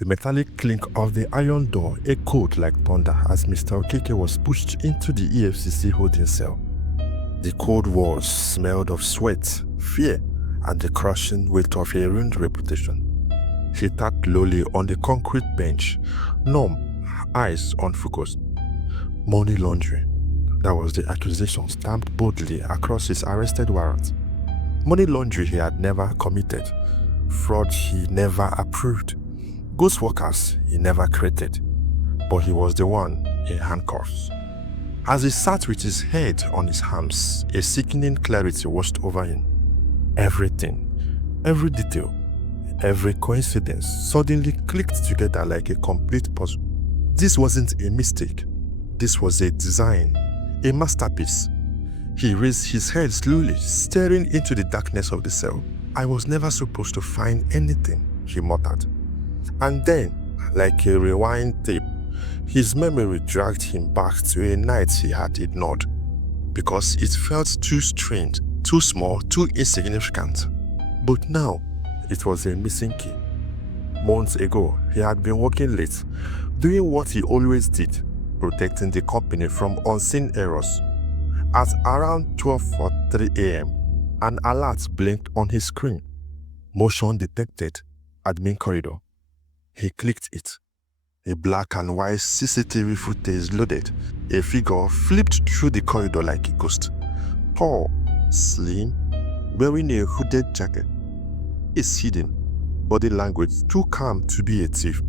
The metallic clink of the iron door echoed like thunder as Mr. Okeke was pushed into the EFCC holding cell. The cold walls smelled of sweat, fear, and the crushing weight of a ruined reputation. He sat lowly on the concrete bench, numb, eyes unfocused. Money laundering. That was the accusation stamped boldly across his arrested warrant. Money laundering he had never committed. Fraud he never approved. Ghost workers he never created. But he was the one in handcuffs. As he sat with his head on his hands, a sickening clarity washed over him. Everything, every detail, every coincidence suddenly clicked together like a complete puzzle. This wasn't a mistake. This was a design, a masterpiece. He raised his head slowly, staring into the darkness of the cell. "I was never supposed to find anything," he muttered. And then, like a rewind tape, his memory dragged him back to a night he had ignored, because it felt too strange, too small, too insignificant. But now, it was a missing key. Months ago, he had been working late, doing what he always did, protecting the company from unseen errors. At around 12:43 a.m., an alert blinked on his screen. Motion detected, admin corridor. He clicked it. A black and white CCTV footage loaded. A figure flipped through the corridor like a ghost. Tall, slim, wearing a hooded jacket. His hidden body language too calm to be a thief,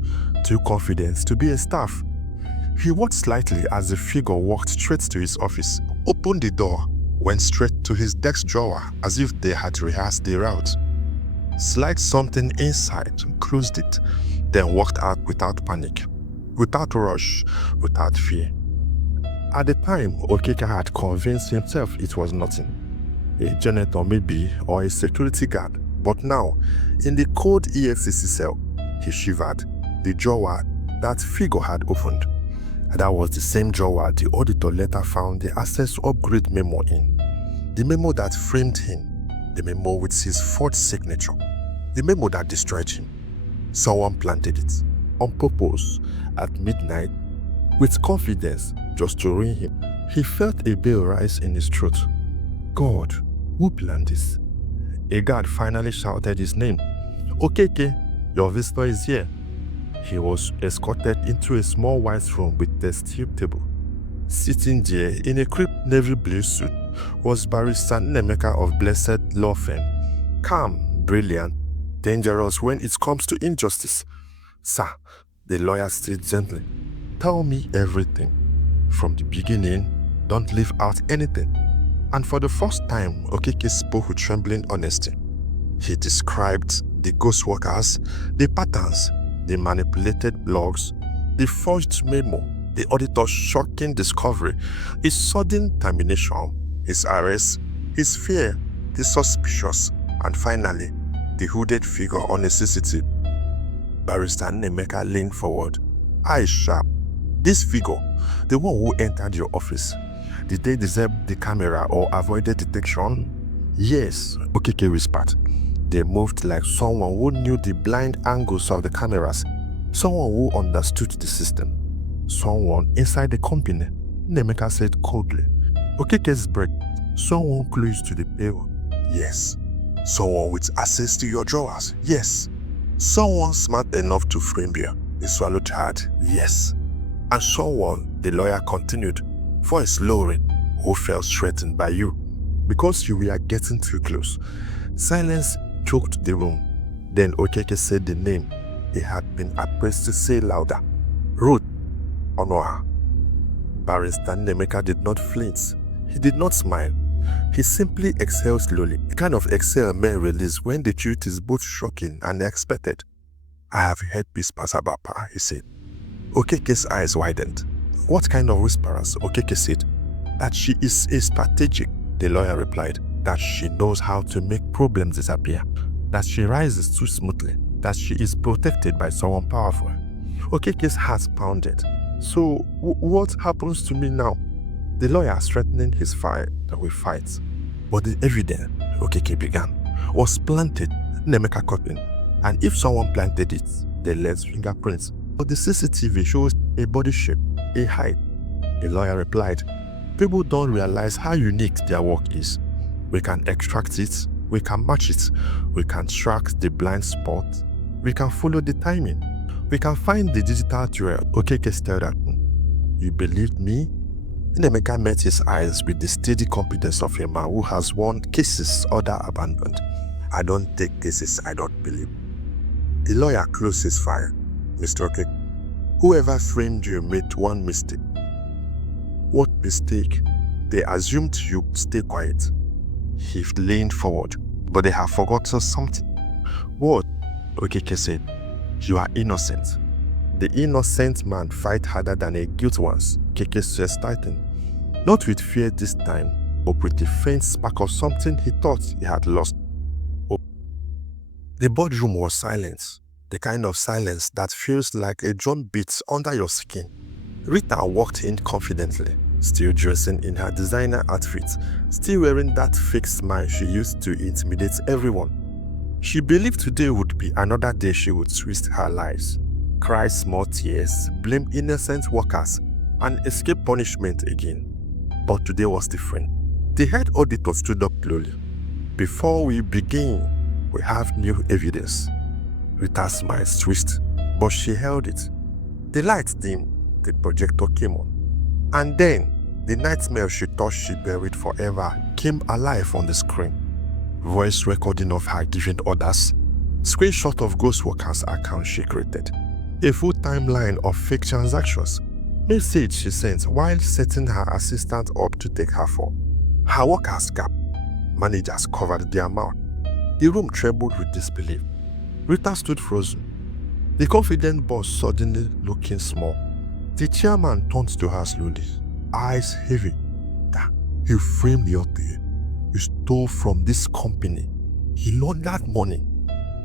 too confident to be a staff. He walked slightly as the figure walked straight to his office, opened the door, went straight to his desk drawer as if they had rehearsed the route. Slid something inside, closed it, then walked out without panic, without rush, without fear. At the time, Okeke had convinced himself it was nothing. A janitor maybe, or a security guard. But now, in the cold EFCC cell, he shivered. The drawer that figure had opened. That was the same drawer the auditor later found the access upgrade memo in. The memo that framed him. The memo with his forged signature. The memo that destroyed him. Someone planted it, on purpose, at midnight, with confidence, just to ruin him. He felt a bell rise in his throat. God, who planned this? A guard finally shouted his name. "Okeke, your visitor is here." He was escorted into a small white room with a steel table. Sitting there in a crisp navy blue suit was Barrister Nnemeka of Blessed Law Firm. Calm, brilliant, dangerous when it comes to injustice. "Sir," the lawyer said gently, "tell me everything. From the beginning, don't leave out anything." And for the first time, Okeke spoke with trembling honesty. He described the ghost workers, the patterns, the manipulated blogs, the forged memo, the auditor's shocking discovery, his sudden termination, his arrest, his fear, the suspicious, and finally, the hooded figure on a CCTV. Barrister Nnemeka leaned forward, eyes sharp. "This figure, the one who entered your office, did they deserve the camera or avoided detection?" "Yes," Okeke whispered. "They moved like someone who knew the blind angles of the cameras, someone who understood the system, someone inside the company," Nnemeka said coldly. Okeke's breath. "Someone close to the payroll?" "Yes." "Someone with access to your drawers?" "Yes." "Someone smart enough to frame you?" He swallowed hard. "Yes." "And someone," the lawyer continued, voice lowering, "who felt threatened by you because you were getting too close." Silence choked the room. Then Okeke said the name he had been appraised to say louder. "Ruth Onoha." Barrister Nnemeka did not flinch. He did not smile. He simply exhaled slowly, the kind of exhale men release when the truth is both shocking and unexpected. "I have heard whispers about her," he said. Okeke's eyes widened. "What kind of whispers?" Okeke said. "That she is a strategic," the lawyer replied. "That she knows how to make problems disappear. That she rises too smoothly. That she is protected by someone powerful." Okeke's heart pounded. "So, what happens to me now?" The lawyer strengthening his fight with fights. "But the evidence," Okeke began, "was planted," Nnemeka cut in. "And if someone planted it, They left fingerprints, but the CCTV shows a body shape, a height. The lawyer replied, "People don't realize how unique their work is. We can extract it, we can match it, we can track the blind spot, we can follow the timing, we can find the digital trail." Okeke stared at me. "You believed me?" Nnemeka met his eyes with the steady confidence of a man who has won cases others abandoned. "I don't take cases I don't believe." The lawyer closed his file. "Mr. Okeke, whoever framed you made one mistake." "What mistake?" "They assumed you stay quiet." He leaned forward, "But they have forgotten something." "What?" Okeke said. "You are innocent." The innocent man fight harder than a guilty one. Keke's chest tightened. Not with fear this time, but with a faint spark of something he thought he had lost. The boardroom was silent, the kind of silence that feels like a drum beat under your skin. Rita walked in confidently, still dressing in her designer outfit, still wearing that fake smile she used to intimidate everyone. She believed today would be another day she would twist her lies, cry small tears, blame innocent workers, and escape punishment again. But today was different. The head auditor stood up slowly. "Before we begin, we have new evidence." Rita's smile twisted, but she held it. The lights dimmed, the projector came on. And then, the nightmare she thought she buried forever came alive on the screen. Voice recording of her giving orders, screenshot of ghost workers' accounts she created, a full timeline of fake transactions, message she sent while setting her assistant up to take her phone. Her workers gap. Managers covered their mouth. The room trembled with disbelief. Rita stood frozen. The confident boss suddenly looking small. The chairman turned to her slowly, eyes heavy. "You framed your day. You stole from this company. You laundered money.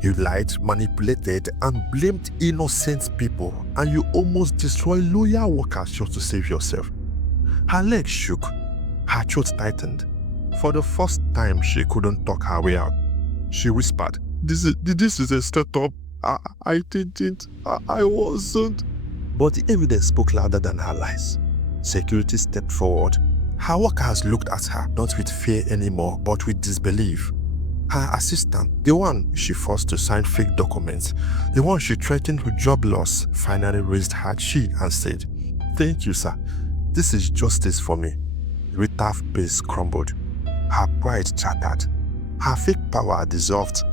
You lied, manipulated, and blamed innocent people, and you almost destroyed loyal workers just to save yourself." Her legs shook. Her throat tightened. For the first time, she couldn't talk her way out. She whispered, This is a setup. I didn't. I wasn't." But the evidence spoke louder than her lies. Security stepped forward. Her workers looked at her, not with fear anymore, but with disbelief. Her assistant, the one she forced to sign fake documents, the one she threatened with job loss, finally raised her chin and said, "Thank you, sir. This is justice for me." Rita's face crumbled. Her pride shattered. Her fake power dissolved.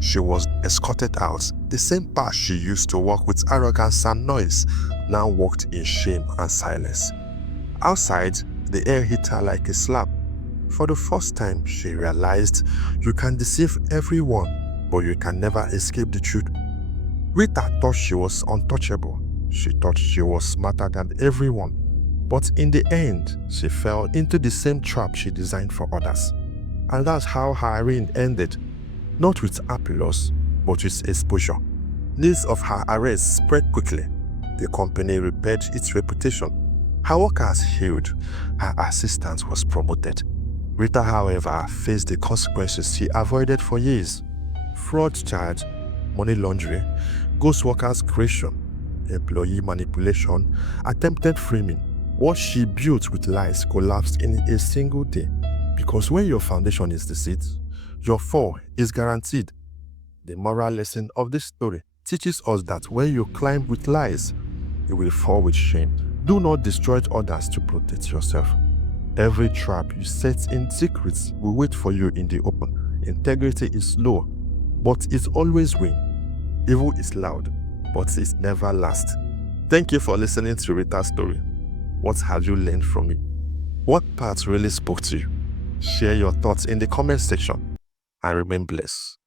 She was escorted out. The same path she used to walk with arrogance and noise now walked in shame and silence. Outside, the air hit her like a slap. For the first time, she realized you can deceive everyone, but you can never escape the truth. Rita thought she was untouchable. She thought she was smarter than everyone. But in the end, she fell into the same trap she designed for others. And that's how her reign ended. Not with applause, but with exposure. News of her arrest spread quickly. The company repaired its reputation. Her workers healed. Her assistant was promoted. Rita, however, faced the consequences she avoided for years. Fraud charge, money laundering, ghost workers creation, employee manipulation, attempted framing. What she built with lies collapsed in a single day. Because when your foundation is deceit, your fall is guaranteed. The moral lesson of this story teaches us that when you climb with lies, you will fall with shame. Do not destroy others to protect yourself. Every trap you set in secrets will wait for you in the open. Integrity is slow, but it always wins. Evil is loud, but it never lasts. Thank you for listening to Rita's story. What have you learned from it? What part really spoke to you? Share your thoughts in the comment section and remain blessed.